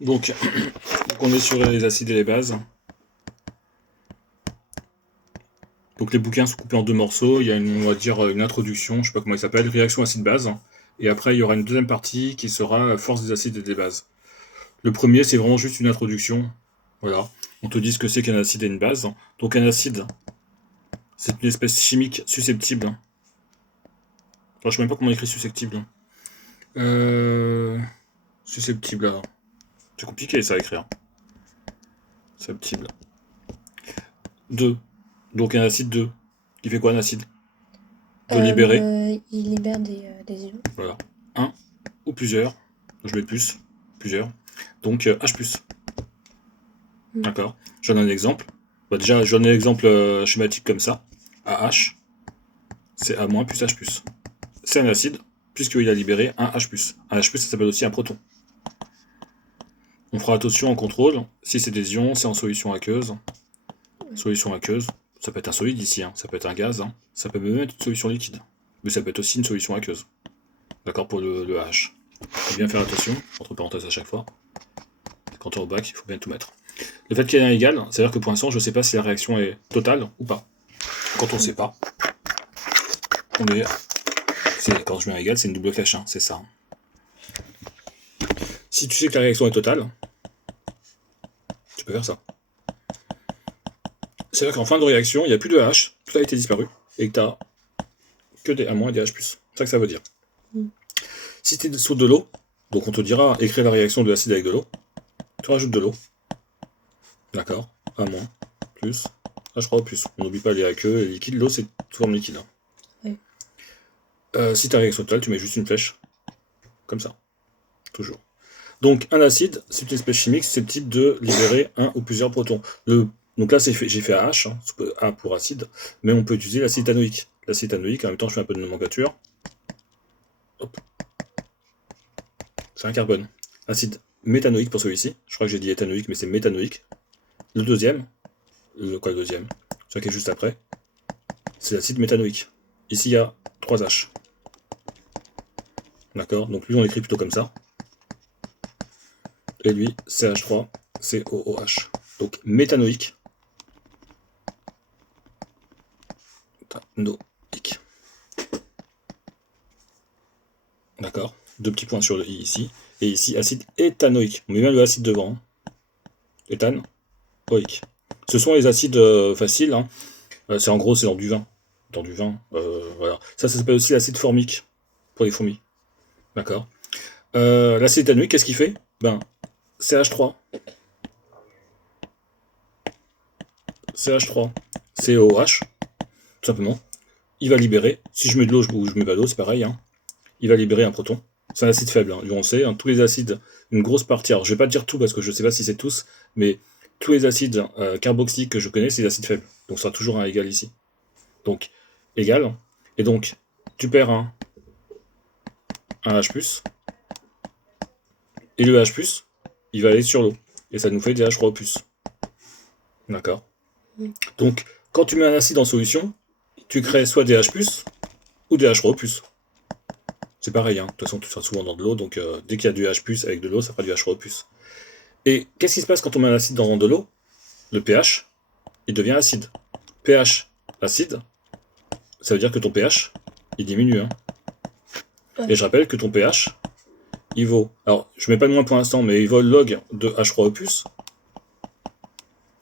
Donc on est sur les acides et les bases. Donc les bouquins sont coupés en deux morceaux, il y a on va dire une introduction, je sais pas comment il s'appelle, réaction acide-base, et après il y aura une deuxième partie qui sera force des acides et des bases. Le premier c'est vraiment juste une introduction, voilà. On te dit ce que c'est qu'un acide et une base. Donc un acide, c'est une espèce chimique susceptible. Enfin, je sais même pas comment écrire susceptible. Susceptible, alors. C'est compliqué ça à écrire. Susceptible. 2. Donc un acide 2. Qui fait quoi un acide? De libérer. Il libère des ions. Voilà. Un ou plusieurs. Je mets plus. Plusieurs. Donc H+. D'accord. Je donne un exemple. Bah, déjà, je donne un exemple schématique comme ça. AH, c'est A- plus H+. C'est un acide, puisqu'il a libéré un H+. Un H+, ça s'appelle aussi un proton. On fera attention en contrôle. Si c'est des ions, c'est en solution aqueuse. Solution aqueuse, ça peut être un solide ici, hein. Ça peut être un gaz, hein. Ça peut même être une solution liquide. Mais ça peut être aussi une solution aqueuse. D'accord, pour le H. Il faut bien faire attention, entre parenthèses à chaque fois. Quand on est au bac, il faut bien tout mettre. Le fait qu'il y ait un égal, c'est-à-dire que pour l'instant, je ne sais pas si la réaction est totale ou pas. Quand on ne sait pas, on est. Quand je mets un égal, c'est une double flèche, hein, c'est ça. Si tu sais que la réaction est totale, tu peux faire ça. C'est-à-dire qu'en fin de réaction, il n'y a plus de H, tout a été disparu, et que tu n'as que des A- et des H+. C'est ça que ça veut dire. Si tu es dessous de l'eau, donc on te dira écrire la réaction de l'acide avec de l'eau, tu rajoutes de l'eau. D'accord. A-, plus, H3 plus. On n'oublie pas les aqueux et les liquides. L'eau, c'est sous forme liquide. Oui. Si ta réaction totale, tu mets juste une flèche. Comme ça. Toujours. Donc, un acide, c'est une espèce chimique susceptible de libérer un ou plusieurs protons. Donc là, j'ai fait AH, hein, A pour acide, mais on peut utiliser l'acide éthanoïque. L'acide éthanoïque, en même temps, je fais un peu de nomenclature. Hop. C'est un carbone. Acide méthanoïque pour celui-ci. Je crois que j'ai dit éthanoïque, mais c'est méthanoïque. Le deuxième, le deuxième, celui qui est juste après, c'est l'acide méthanoïque. Ici, il y a 3 H. D'accord. Donc lui, on l'écrit plutôt comme ça. Et lui, CH3, COOH. Donc méthanoïque. Méthanoïque. D'accord. Deux petits points sur le i ici. Et ici, acide éthanoïque. On met bien le acide devant. Hein. Éthanoïque. Ce sont les acides faciles. Hein. C'est en gros, c'est dans du vin. Dans du vin. Voilà. Ça s'appelle aussi l'acide formique. Pour les fourmis. D'accord. L'acide éthanoïque, qu'est-ce qu'il fait? Ben, CH3. CH3. COH. Tout simplement. Il va libérer. Si je mets de l'eau ou je mets pas d'eau, c'est pareil. Hein. Il va libérer un proton. C'est un acide faible, hein. On sait, hein, tous les acides, une grosse partie, alors je vais pas dire tout parce que je sais pas si c'est tous, mais tous les acides carboxyliques que je connais, c'est des acides faibles. Donc ça sera toujours un égal ici. Donc, égal. Et donc, tu perds un H+, et le H+, il va aller sur l'eau. Et ça nous fait des H3+. D'accord. Donc, quand tu mets un acide en solution, tu crées soit des H+, ou des H3+. C'est pareil, hein. De toute façon, tu seras souvent dans de l'eau, donc dès qu'il y a du H+, avec de l'eau, ça fera du H3+. Et qu'est-ce qui se passe quand on met un acide dans de l'eau? Le pH, il devient acide. pH acide, ça veut dire que ton pH, il diminue. Hein. Ouais. Et je rappelle que ton pH, il vaut... Alors, je mets pas de moins pour l'instant, mais il vaut log de H3O+.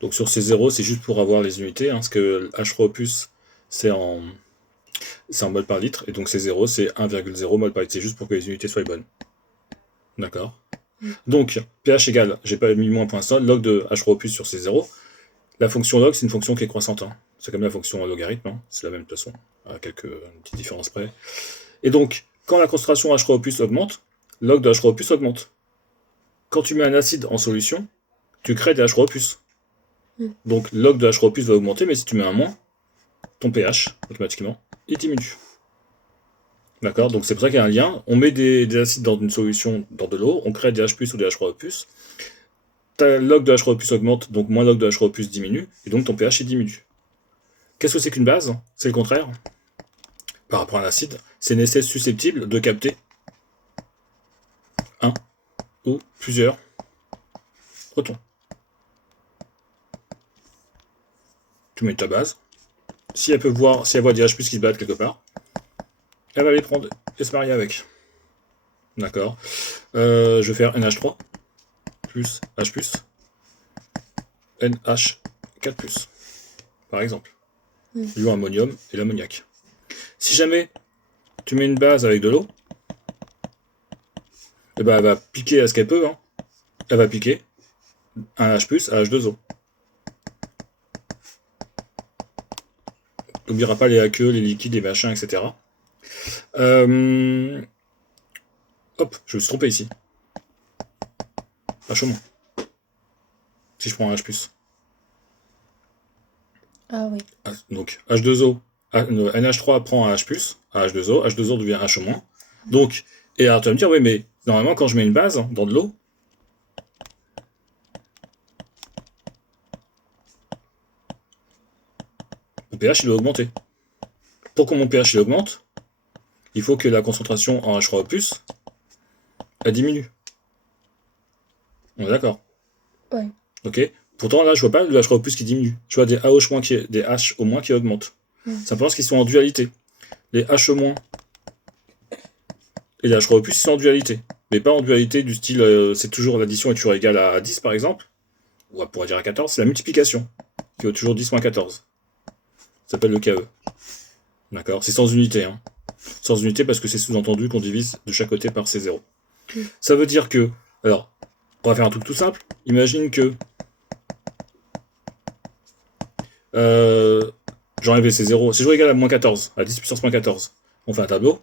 Donc sur ces 0, c'est juste pour avoir les unités, hein, parce que H3O+, c'est en mol par litre, et donc c'est 0, c'est 1,0 mol par litre. C'est juste pour que les unités soient bonnes. D'accord. Donc, pH égale, j'ai pas mis moins pour l'instant, log de H3O+, sur ces 0. La fonction log, c'est une fonction qui est croissante. Hein. C'est comme la fonction logarithme, hein. C'est la même de toute façon, à quelques petites différences près. Et donc, quand la concentration H3O+ augmente, log de H3O+ augmente. Quand tu mets un acide en solution, tu crées des H3O+. Donc, log de H3O+ va augmenter, mais si tu mets un moins, ton pH, automatiquement, il diminue. D'accord. Okay. Donc, c'est pour ça qu'il y a un lien. On met des acides dans une solution, dans de l'eau, on crée des H+, ou des H3O+. Ta log de H3O+ augmente, donc moins log de H3O+ diminue, et donc ton pH il diminue. Qu'est-ce que c'est qu'une base? C'est le contraire. Par rapport à un acide, c'est une espèce susceptible de capter un ou plusieurs proton. Tu mets ta base. Si elle peut voir, si elle voit des H+ qui se battent quelque part, elle va les prendre et se marier avec. D'accord. Je vais faire NH3 plus H+, NH4+, par exemple. L'ion ammonium et l'ammoniac. Si jamais tu mets une base avec de l'eau, eh ben elle va piquer à ce qu'elle peut. Hein. Elle va piquer un H+ à H2O. N'oubliera pas les aqueux, les liquides, les machins, etc. Hop, je me suis trompé ici. H au moins. Si je prends un H+. Ah oui. Donc H2O, NH3 prend un H+, à H2O, H2O devient H au moins. Donc, et alors tu vas me dire, oui, mais normalement quand je mets une base dans de l'eau, mon pH il doit augmenter. Pour que mon pH il augmente, il faut que la concentration en H3O+, elle diminue. On est d'accord? Ouais. Ok. Pourtant là je vois pas le H3O+ qui diminue. Je vois des H au moins qui augmentent. Simplement parce qu'ils sont en dualité. Les H au moins et les H3O+, ils sont en dualité. Mais pas en dualité du style c'est toujours l'addition est toujours égale à 10 par exemple. Ou on pourrait dire à 14, c'est la multiplication. Qui vaut toujours 10 moins 14. Ça s'appelle le KE. D'accord? C'est sans unité. Hein. Sans unité parce que c'est sous-entendu qu'on divise de chaque côté par C0. Ça veut dire que... Alors, on va faire un truc tout simple. Imagine que... j'enlève les C0. C'est toujours égal à moins 14. À 10 puissance moins 14. On fait un tableau.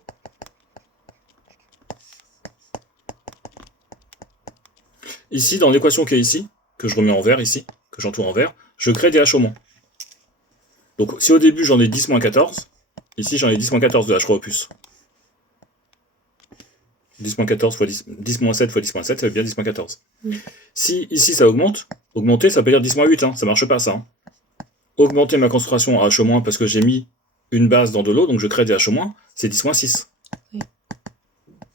Ici, dans l'équation qui est ici, que je remets en vert ici, que j'entoure en vert, je crée des H au moins. Donc, si au début j'en ai 10 moins 14, ici j'en ai 10 moins 14 de H3O+. 10 moins 14 fois 10 moins 7 fois 10 moins 7, ça veut bien 10 moins 14. Si ici ça augmente, augmenter ça veut dire 10 moins 8, hein, ça marche pas ça. Hein. Augmenter ma concentration à H au moins parce que j'ai mis une base dans de l'eau, donc je crée des H au moins, c'est 10 moins 6.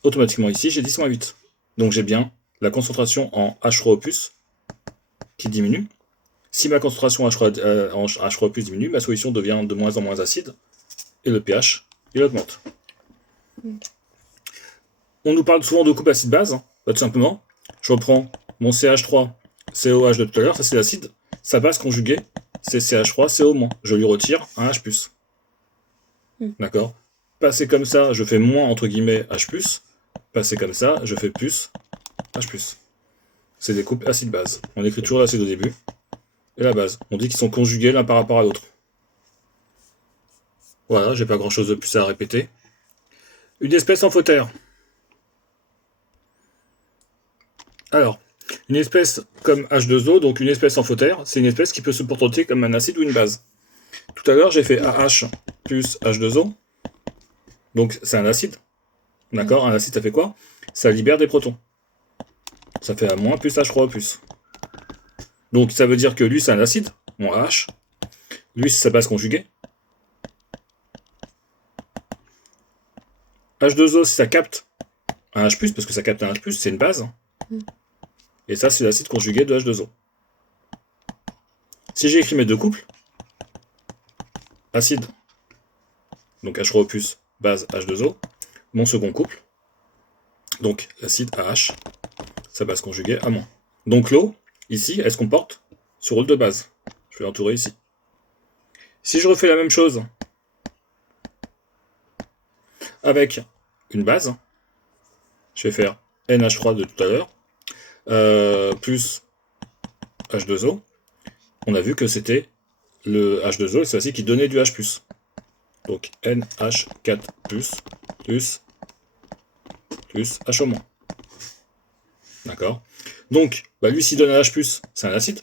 Automatiquement ici j'ai 10 moins 8. Donc j'ai bien la concentration en H3O+, qui diminue. Si ma concentration en H3O+ diminue, ma solution devient de moins en moins acide, et le pH, il augmente. On nous parle souvent de couple acide-base, hein. Tout simplement. Je reprends mon CH3COH de tout à l'heure, ça c'est l'acide. Sa base conjuguée, c'est CH3CO-. Je lui retire un H+. D'accord. Passer comme ça, je fais moins entre guillemets H+. Passer comme ça, je fais plus H+. C'est des couples acide-base. On écrit toujours l'acide au début. Et la base. On dit qu'ils sont conjugués l'un par rapport à l'autre. Voilà, j'ai pas grand chose de plus à répéter. Une espèce amphotère. Alors, une espèce comme H2O, donc une espèce amphotère, c'est une espèce qui peut se comporter comme un acide ou une base. Tout à l'heure, j'ai fait AH plus H2O, donc c'est un acide. D'accord? Un acide, ça fait quoi? Ça libère des protons. Ça fait A- plus H3O+. Donc ça veut dire que lui, c'est un acide, mon H. Lui, c'est sa base conjuguée. H2O, si ça capte un H+, parce que ça capte un H+, c'est une base. Et ça, c'est l'acide conjugué de H2O. Si j'ai écrit mes deux couples, acide, donc H3O+, base H2O, mon second couple, donc l'acide AH, sa base conjuguée à moins. Donc l'eau, ici, elle se comporte ce rôle de base. Je vais l'entourer ici. Si je refais la même chose avec une base, je vais faire NH3 de tout à l'heure, plus H2O. On a vu que c'était le H2O, c'est l'acide qui donnait du H+. Donc NH4+, plus H au moins. D'accord? Donc, lui, s'il donne un H+, c'est un acide.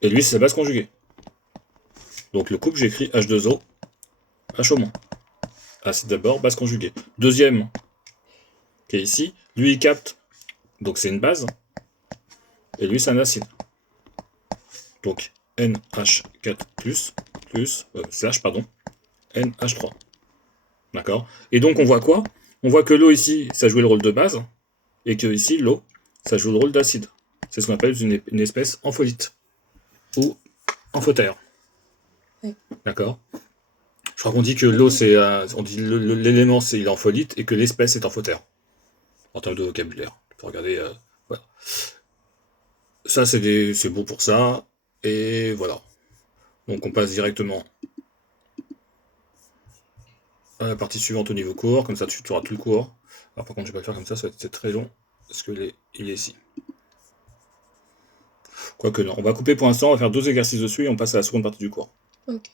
Et lui, c'est sa base conjuguée. Donc le couple, j'écris H2O, H au moins. Acide d'abord, base conjuguée. Deuxième, qui est ici, lui, il capte. Donc c'est une base. Et lui, c'est un acide. Donc NH4+, NH3. D'accord? Et donc on voit quoi? On voit que l'eau ici, ça jouait le rôle de base. Et que ici, l'eau, ça joue le rôle d'acide. C'est ce qu'on appelle une espèce ampholyte. Ou amphotère. Oui. D'accord. Je crois qu'on dit que l'eau, c'est... on dit l'élément, c'est il est ampholyte, et que l'espèce est amphotère. En termes de vocabulaire. Tu peux regarder... voilà. Ça, c'est bon pour ça. Et voilà. Donc on passe directement à la partie suivante au niveau cours. Comme ça, tu auras tout le cours. Alors par contre, je vais pas le faire comme ça va être très long. Parce que il est ici. Quoique non. On va couper pour l'instant. On va faire 2 exercices dessus et on passe à la seconde partie du cours. Ok.